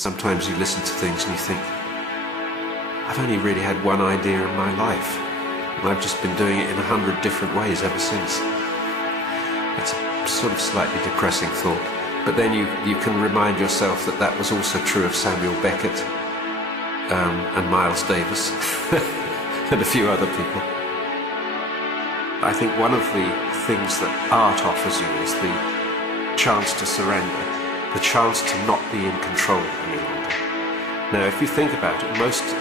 Sometimes you listen to things and you think, I've only really had one idea in my life, and I've just been doing it in 100 different ways ever since. It's a sort of slightly depressing thought, but then you can remind yourself that that was also true of Samuel Beckett and Miles Davis and a few other people. I think one of the things that art offers you is the chance to surrender, the chance to not be in control any longer. Now, if you think about it,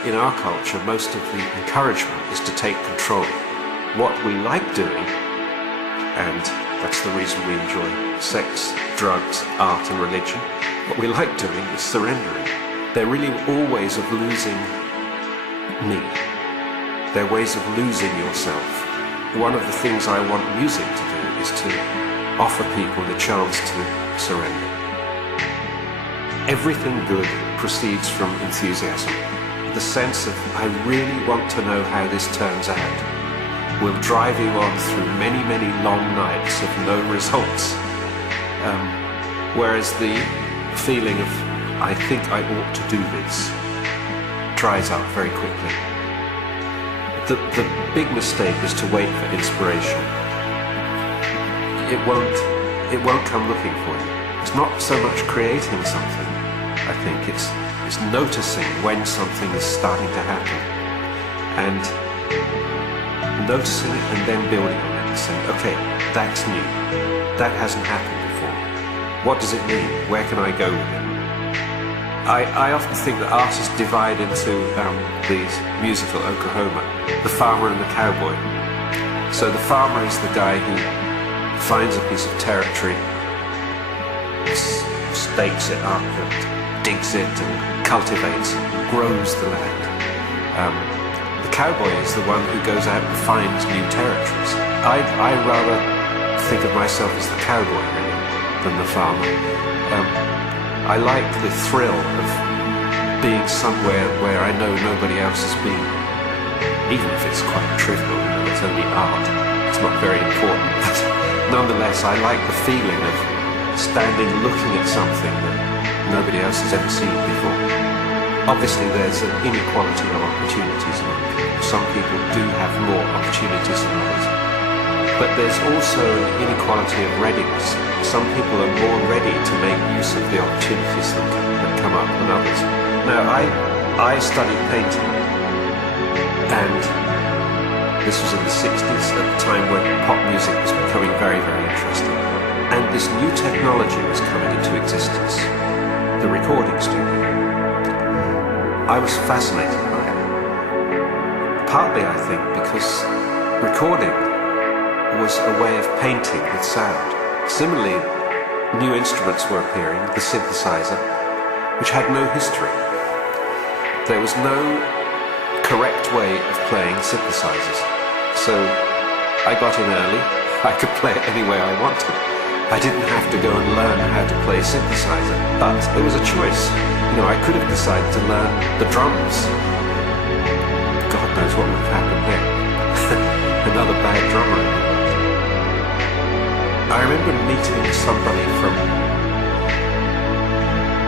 in our culture, most of the encouragement is to take control. What we like doing, and that's the reason we enjoy sex, drugs, art and religion, what we like doing is surrendering. They're really all ways of losing me. They're ways of losing yourself. One of the things I want music to do is to offer people the chance to surrender. Everything good proceeds from enthusiasm. The sense of, I really want to know how this turns out, will drive you on through many, many long nights of no results. Whereas the feeling of, I think I ought to do this, dries up very quickly. The big mistake is to wait for inspiration. It won't come looking for you. It's not so much creating something, I think, it's noticing when something is starting to happen, and noticing it and then building on it, and saying, okay, that's new, that hasn't happened before. What does it mean? Where can I go with it? I often think that artists divide into these musical Oklahoma, the farmer and the cowboy. So the farmer is the guy who finds a piece of territory, stakes it up and digs it and cultivates it and grows the land. The cowboy is the one who goes out and finds new territories. I rather think of myself as the cowboy really than the farmer. I like the thrill of being somewhere where I know nobody else has been, even if it's quite trivial, it's only art, it's not very important, but nonetheless I like the feeling of standing looking at something that nobody else has ever seen before. Obviously there's an inequality of opportunities among people. Some people do have more opportunities than others, but there's also an inequality of readiness. Some people are more ready to make use of the opportunities that come up than others. Now, I studied painting, and this was in the 60s, at the time when pop music was becoming very, very interesting. And this new technology was coming into existence, the recording studio. I was fascinated by it. Partly, I think, because recording was a way of painting with sound. Similarly, new instruments were appearing, the synthesizer, which had no history. There was no correct way of playing synthesizers. So I got in early, I could play it any way I wanted. I didn't have to go and learn how to play synthesizer, but it was a choice. I could have decided to learn the drums. God knows what would have happened then. Another bad drummer. I remember meeting somebody from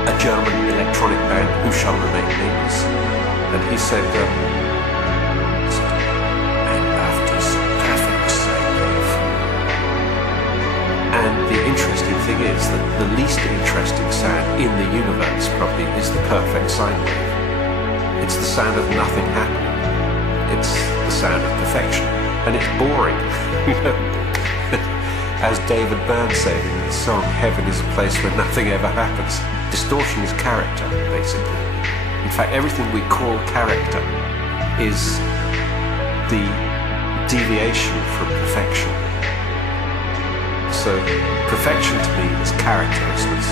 a German electronic band, who shall remain nameless, and he said, and the interesting thing is that the least interesting sound in the universe probably is the perfect sine wave. It's the sound of nothing happening. It's the sound of perfection, and it's boring. As David Byrne said in his song, heaven is a place where nothing ever happens. Distortion is character, basically. In fact, everything we call character is the deviation from perfection. So, perfection to me is characterlessness.